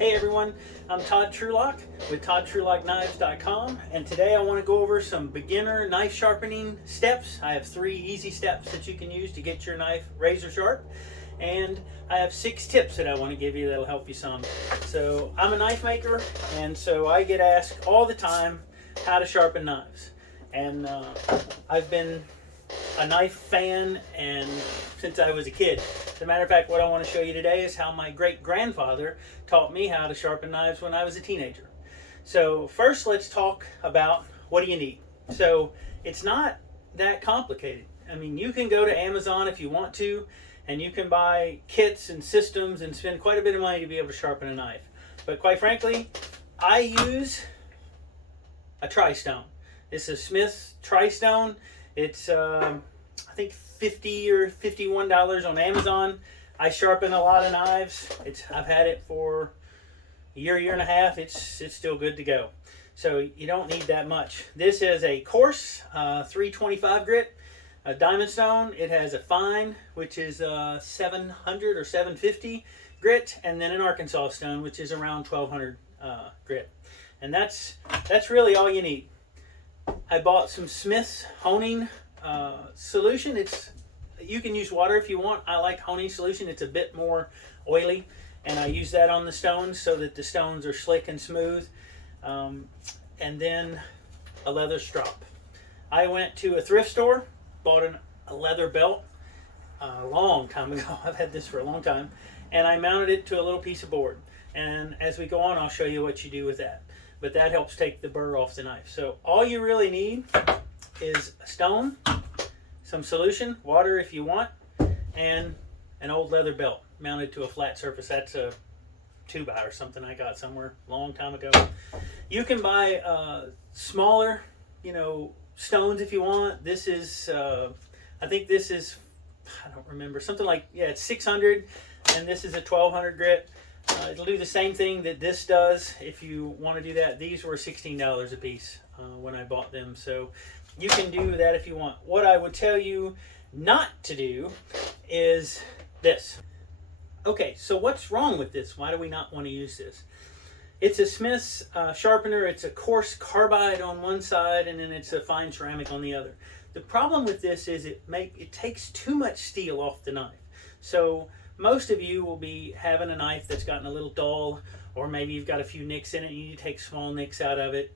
Hey everyone, I'm Todd Trulock with ToddTrulockKnives.com, and today I want to go over some beginner knife sharpening steps. I have 3 easy steps that you can use to get your knife razor sharp, and I have 6 tips that I want to give you that'll help you some. So I'm a knife maker, and so I get asked all the time how to sharpen knives, and I've been a knife fan and since I was a kid. As a matter of fact, what I want to show you today is how my great-grandfather taught me how to sharpen knives when I was a teenager. So first, let's talk about what do you need. So it's not that complicated. I mean, you can go to Amazon if you want to, and you can buy kits and systems and spend quite a bit of money to be able to sharpen a knife. But quite frankly, I use a tri-stone. It's a Smith's tri-stone. It's I think $50 or $51 on Amazon. I sharpen a lot of knives. I've had it for a year and a half. It's still good to go. So you don't need that much. This is a coarse 325 grit, a diamond stone. It has a fine, which is 700 or 750 grit, and then an Arkansas stone, which is around 1200 grit. And that's really all you need. I bought some Smith's honing solution. You can use water if you want. I like honing solution. It's a bit more oily, and I use that on the stones so that the stones are slick and smooth. And then a leather strop. I went to a thrift store, bought a leather belt a long time ago. I've had this for a long time, and I mounted it to a little piece of board. And as we go on, I'll show you what you do with that. But that helps take the burr off the knife. So all you really need is a stone, some solution, water if you want, and an old leather belt mounted to a flat surface. That's a 2x or something I got somewhere a long time ago. You can buy smaller, stones if you want. This is, I think this is, I don't remember, something like, yeah, it's 600, and this is a 1200 grit. It'll do the same thing that this does if you want to do that. These were $16 a piece when I bought them, so you can do that if you want. What I would tell you not to do is this. Okay, so what's wrong with this? Why do we not want to use this? It's a Smith's sharpener. It's a coarse carbide on one side, and then it's a fine ceramic on the other. The problem with this is it takes too much steel off the knife. So most of you will be having a knife that's gotten a little dull, or maybe you've got a few nicks in it and you need to take small nicks out of it.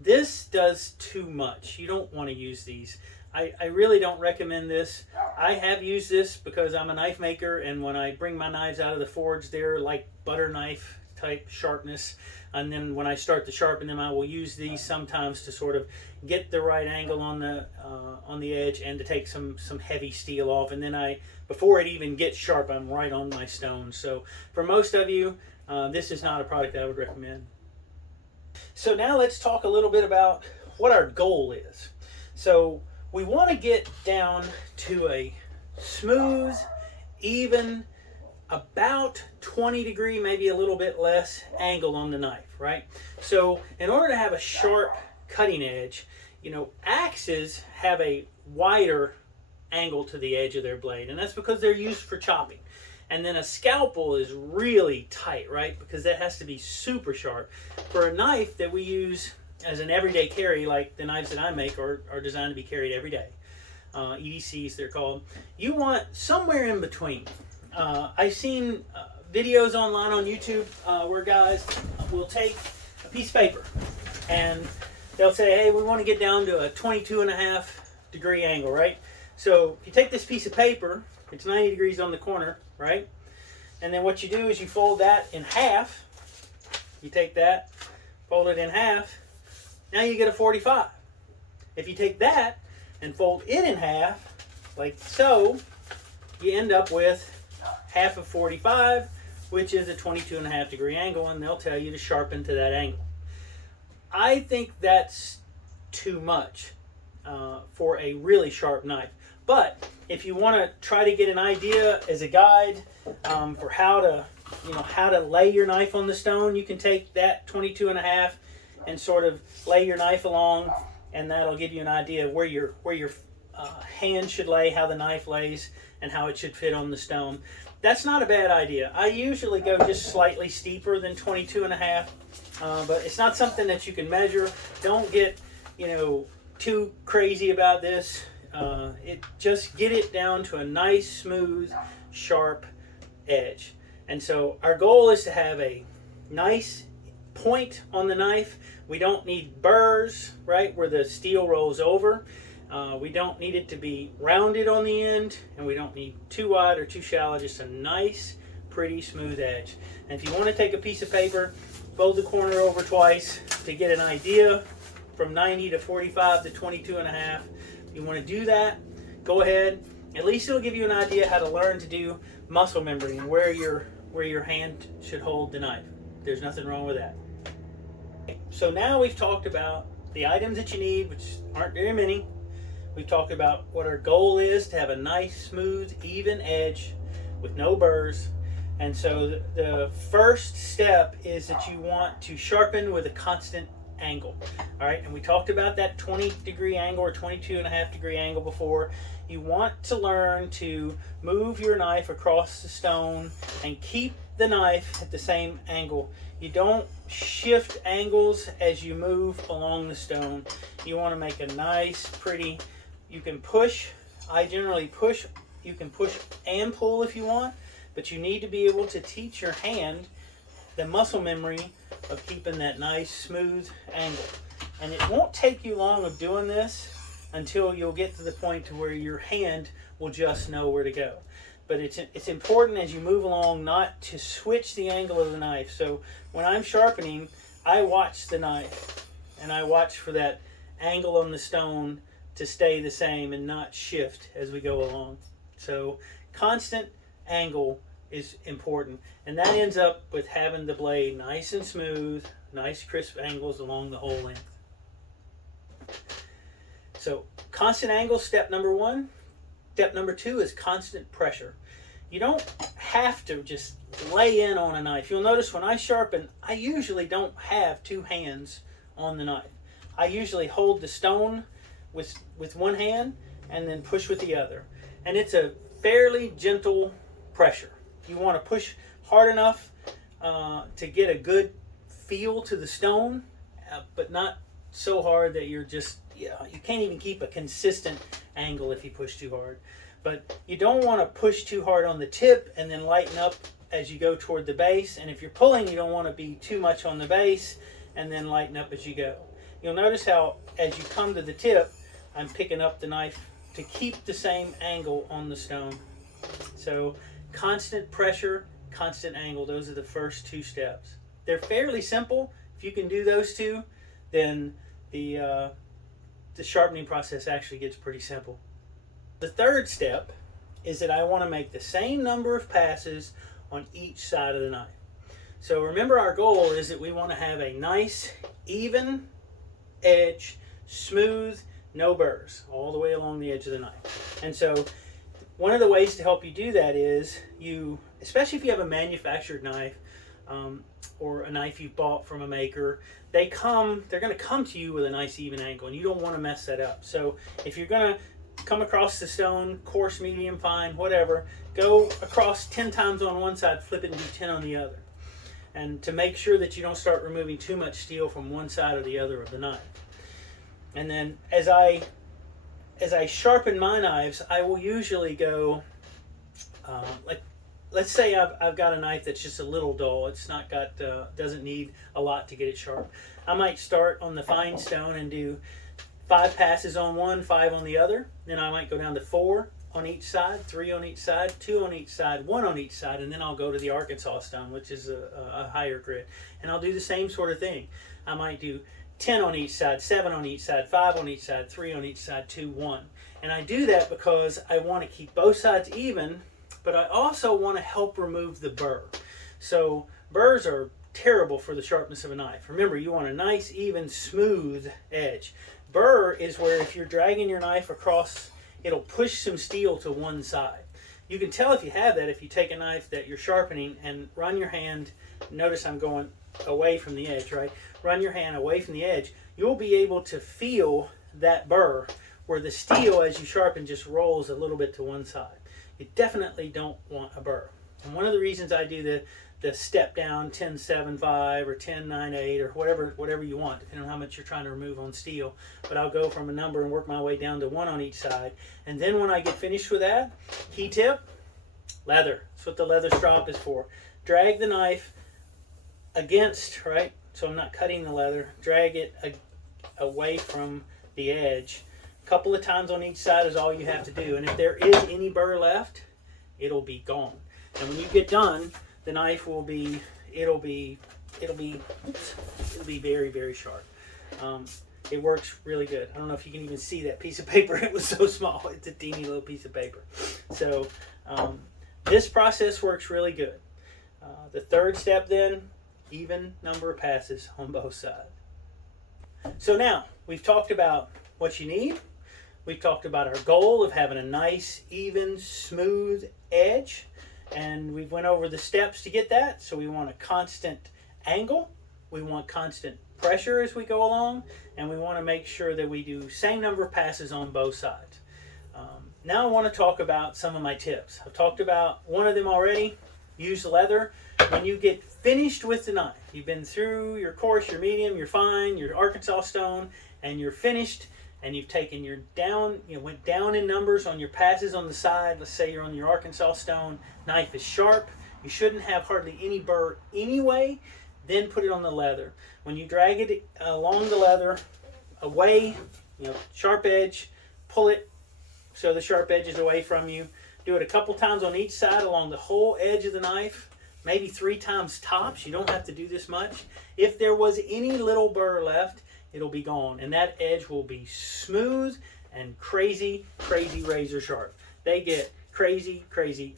This does too much. You don't want to use these. I really don't recommend this. I have used this because I'm a knife maker, and when I bring my knives out of the forge, they're like butter knife type sharpness. And then when I start to sharpen them, I will use these sometimes to sort of get the right angle on the edge and to take some heavy steel off. And then before it even gets sharp, I'm right on my stone. So for most of you, this is not a product I would recommend. So now let's talk a little bit about what our goal is. So we want to get down to a smooth, even, about 20 degree, maybe a little bit less angle on the knife, right? So in order to have a sharp cutting edge, axes have a wider angle to the edge of their blade, and that's because they're used for chopping. And then a scalpel is really tight, right? Because that has to be super sharp. For a knife that we use as an everyday carry, like the knives that I make are designed to be carried every day. EDCs, they're called. You want somewhere in between. I've seen videos online on YouTube where guys will take a piece of paper and they'll say, hey, we want to get down to a 22.5 degree angle, right? So if you take this piece of paper, it's 90 degrees on the corner, right? And then what you do is you fold that in half. You take that, fold it in half. Now you get a 45. If you take that and fold it in half, like so, you end up with half of 45, which is a 22.5 degree angle, and they'll tell you to sharpen to that angle. I think that's too much for a really sharp knife. But if you want to try to get an idea as a guide for how to lay your knife on the stone, you can take that 22.5 and sort of lay your knife along, and that'll give you an idea of where your hand should lay, how the knife lays, and how it should fit on the stone. that's not a bad idea. I usually go just slightly steeper than 22.5, but it's not something that you can measure. Don't get, you know, too crazy about this. Just get it down to a nice, smooth, sharp edge. And so our goal is to have a nice point on the knife. We don't need burrs, right, where the steel rolls over. We don't need it to be rounded on the end, and we don't need too wide or too shallow, just a nice, pretty smooth edge. And if you want to take a piece of paper, fold the corner over twice to get an idea from 90 to 45 to 22.5. If you want to do that, go ahead. At least it'll give you an idea how to learn to do muscle memory and where your hand should hold the knife. There's nothing wrong with that. So now we've talked about the items that you need, which aren't very many. We've talked about what our goal is, to have a nice, smooth, even edge with no burrs. And so the first step is that you want to sharpen with a constant angle. All right, and we talked about that 20-degree angle or 22.5-degree angle before. You want to learn to move your knife across the stone and keep the knife at the same angle. You don't shift angles as you move along the stone. You want to make a nice, pretty, you can push, I generally push, you can push and pull if you want, but you need to be able to teach your hand the muscle memory of keeping that nice, smooth angle. And it won't take you long of doing this until you'll get to the point to where your hand will just know where to go. But it's important as you move along not to switch the angle of the knife. So when I'm sharpening, I watch the knife and I watch for that angle on the stone to stay the same and not shift as we go along. So constant angle is important, and that ends up with having the blade nice and smooth, nice crisp angles along the whole length. So constant angle, step number one. Step number two is constant pressure. You don't have to just lay in on a knife. You'll notice when I sharpen, I usually don't have two hands on the knife. I usually hold the stone with one hand and then push with the other. And it's a fairly gentle pressure. You want to push hard enough to get a good feel to the stone, but not so hard that you're just, you can't even keep a consistent angle if you push too hard. But you don't want to push too hard on the tip and then lighten up as you go toward the base. And if you're pulling, you don't want to be too much on the base and then lighten up as you go. You'll notice how as you come to the tip, I'm picking up the knife to keep the same angle on the stone. So constant pressure, constant angle, those are the first two steps. They're fairly simple. If you can do those two, then the sharpening process actually gets pretty simple. The third step is that I want to make the same number of passes on each side of the knife. So remember, our goal is that we want to have a nice, even edge, smooth, no burrs, all the way along the edge of the knife. And so one of the ways to help you do that is especially if you have a manufactured knife or a knife you bought from a maker, they're going to come to you with a nice even angle, and you don't want to mess that up. So if you're going to come across the stone, coarse, medium, fine, whatever, go across 10 times on one side, flip it and do 10 on the other. And to make sure that you don't start removing too much steel from one side or the other of the knife. And then as I sharpen my knives, I will usually go, let's say I've got a knife that's just a little dull. It's not got, doesn't need a lot to get it sharp. I might start on the fine stone and do 5 passes on one, 5 on the other. Then I might go down to 4 on each side, 3 on each side, 2 on each side, 1 on each side, and then I'll go to the Arkansas stone, which is a higher grit. And I'll do the same sort of thing. I might do 10 on each side, 7 on each side, 5 on each side, 3 on each side, 2, 1. And I do that because I want to keep both sides even, but I also want to help remove the burr. So burrs are terrible for the sharpness of a knife. Remember, you want a nice, even, smooth edge. Burr is where if you're dragging your knife across, it'll push some steel to one side. You can tell if you have that if you take a knife that you're sharpening and run your hand. Notice I'm going away from the edge, right? Run your hand away from the edge. You'll be able to feel that burr where the steel as you sharpen just rolls a little bit to one side. You definitely don't want a burr. And one of the reasons I do the step down 10-7-5 or 10-9-8 or whatever you want, depending on how much you're trying to remove on steel. But I'll go from a number and work my way down to 1 on each side. And then when I get finished with that, key tip, leather. That's what the leather strop is for. Drag the knife against, right? So I'm not cutting the leather. Drag it away from the edge. A couple of times on each side is all you have to do. And if there is any burr left, it'll be gone. And when you get done, the knife will be, it'll be very, very sharp. It works really good. I don't know if you can even see that piece of paper. It was so small. It's a teeny little piece of paper. So this process works really good. The third step then, even number of passes on both sides. So now we've talked about what you need. We've talked about our goal of having a nice, even, smooth edge. And we've went over the steps to get that. So we want a constant angle. We want constant pressure as we go along. And we want to make sure that we do same number of passes on both sides. Now I want to talk about some of my tips. I've talked about one of them already. Use leather. When you get finished with the knife, you've been through your coarse, your medium, your fine, your Arkansas stone, and you're finished, and you've taken your down, went down in numbers on your passes on the side. Let's say you're on your Arkansas stone, knife is sharp. You shouldn't have hardly any burr anyway. Then put it on the leather. When you drag it along the leather, away, sharp edge, pull it so the sharp edge is away from you. Do it a couple times on each side along the whole edge of the knife, maybe 3 times tops. You don't have to do this much. If there was any little burr left, it'll be gone, and that edge will be smooth and crazy, crazy razor sharp. They get crazy, crazy,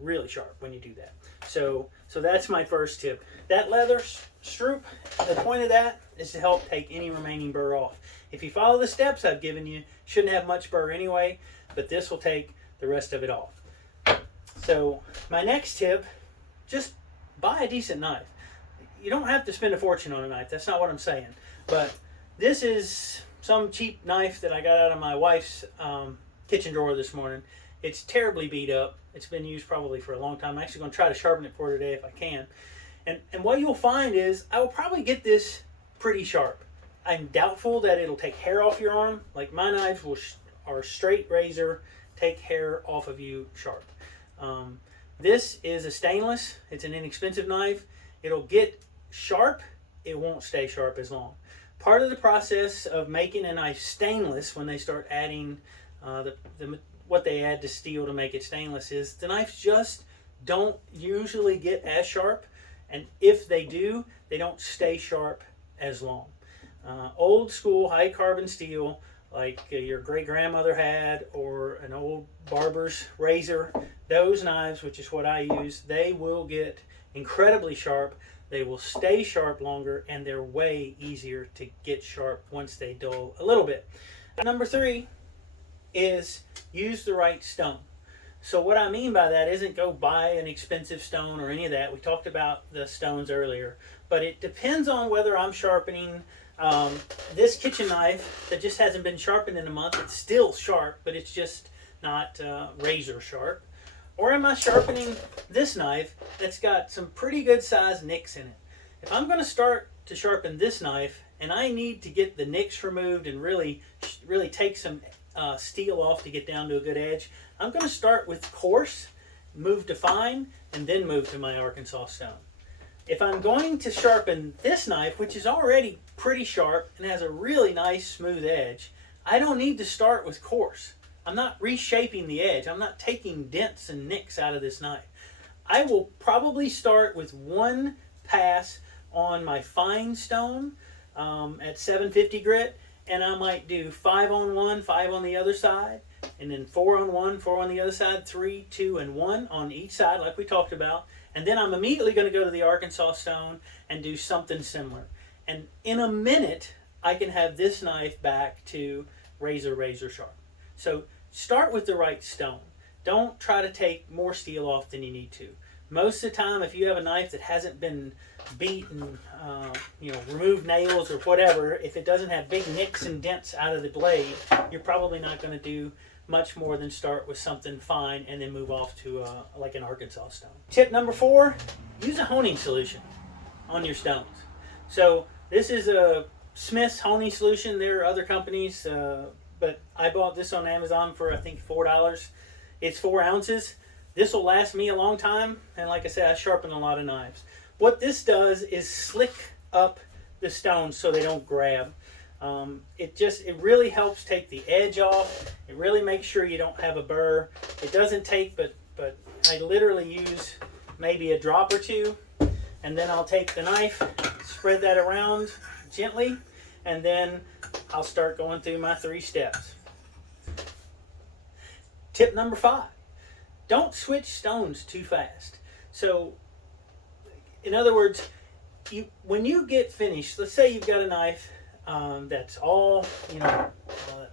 really sharp when you do that. So that's my first tip. That leather stroop, the point of that is to help take any remaining burr off. If you follow the steps I've given you, shouldn't have much burr anyway, but this will take the rest of it off. So my next tip, just buy a decent knife. You don't have to spend a fortune on a knife. That's not what I'm saying. But this is some cheap knife that I got out of my wife's kitchen drawer this morning. It's terribly beat up. It's been used probably for a long time. I'm actually going to try to sharpen it for today if I can. And what you'll find is I will probably get this pretty sharp. I'm doubtful that it'll take hair off your arm. Like my knives are straight razor, take hair off of you sharp. This is a stainless. It's an inexpensive knife. It'll get sharp. It won't stay sharp as long. Part of the process of making a knife stainless, when they start adding what they add to steel to make it stainless, is the knives just don't usually get as sharp, and if they do, they don't stay sharp as long. Old school high carbon steel, like your great grandmother had, or an old barber's razor, those knives, which is what I use, they will get incredibly sharp. They will stay sharp longer, and they're way easier to get sharp once they dull a little bit. Number 3 is use the right stone. So what I mean by that isn't go buy an expensive stone or any of that. We talked about the stones earlier, but it depends on whether I'm sharpening this kitchen knife that just hasn't been sharpened in a month. It's still sharp, but it's just not razor sharp. Or am I sharpening this knife that's got some pretty good sized nicks in it? If I'm going to start to sharpen this knife and I need to get the nicks removed and really take some steel off to get down to a good edge, I'm going to start with coarse, move to fine, and then move to my Arkansas stone. If I'm going to sharpen this knife, which is already pretty sharp and has a really nice smooth edge, I don't need to start with coarse. I'm not reshaping the edge. I'm not taking dents and nicks out of this knife. I will probably start with 1 pass on my fine stone at 750 grit, and I might do 5 on one, 5 on the other side, and then 4 on one, 4 on the other side, 3, 2, and 1 on each side like we talked about. And then I'm immediately going to go to the Arkansas stone and do something similar. And in a minute, I can have this knife back to razor sharp. So start with the right stone. Don't try to take more steel off than you need to. Most of the time, if you have a knife that hasn't been beaten, removed nails or whatever, if it doesn't have big nicks and dents out of the blade, you're probably not going to do much more than start with something fine and then move off to like an Arkansas stone. Tip number 4, use a honing solution on your stones. So this is a Smith's honing solution. There are other companies, but I bought this on Amazon for I think $4. It's 4 ounces. This will last me a long time, and like I said, I sharpen a lot of knives. What this does is slick up the stones so they don't grab. It really helps take the edge off. It really makes sure you don't have a burr. It doesn't take, but I literally use maybe a drop or two, and then I'll take the knife, spread that around gently, and then I'll start going through my 3 steps. Tip number 5, don't switch stones too fast. So, in other words, when you get finished, let's say you've got a knife that's all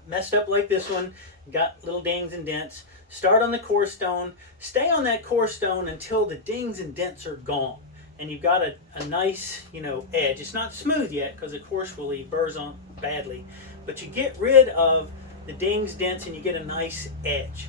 messed up like this one, got little dings and dents. Start on the core stone, stay on that core stone until the dings and dents are gone, and you've got a nice edge. It's not smooth yet because of course will leave burrs on badly, but you get rid of the dings, dents, and you get a nice edge.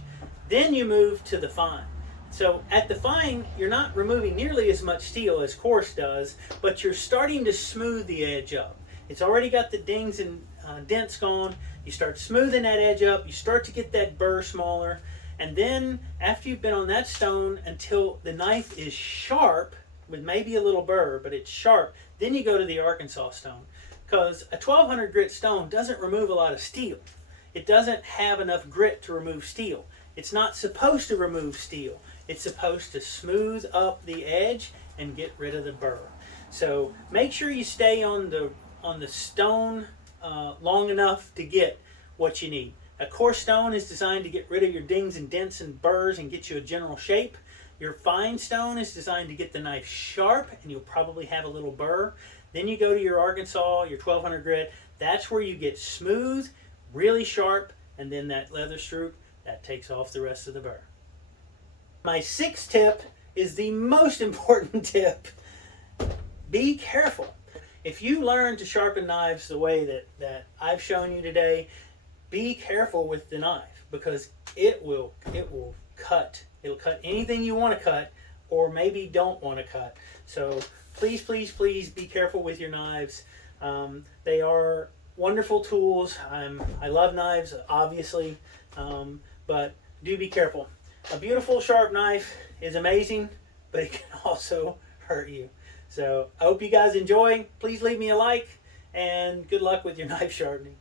Then you move to the fine. So at the fine, you're not removing nearly as much steel as coarse does, but you're starting to smooth the edge up. It's already got the dings and dents gone. You start smoothing that edge up. You start to get that burr smaller. And then after you've been on that stone until the knife is sharp, with maybe a little burr, but it's sharp, then you go to the Arkansas stone. Because a 1200 grit stone doesn't remove a lot of steel. It doesn't have enough grit to remove steel. It's not supposed to remove steel. It's supposed to smooth up the edge and get rid of the burr. So make sure you stay on the stone long enough to get what you need. A coarse stone is designed to get rid of your dings and dents and burrs and get you a general shape. Your fine stone is designed to get the knife sharp, and you'll probably have a little burr. Then you go to your Arkansas, your 1200 grit. That's where you get smooth, really sharp, and then that leather stroop, that takes off the rest of the burr. My 6th tip is the most important tip. Be careful. If you learn to sharpen knives the way that I've shown you today, be careful with the knife, because it will cut. It'll cut anything you want to cut or maybe don't want to cut. So please, please, please be careful with your knives. They are wonderful tools. I love knives, obviously, but do be careful. A beautiful sharp knife is amazing, but it can also hurt you. So I hope you guys enjoy. Please leave me a like, and good luck with your knife sharpening.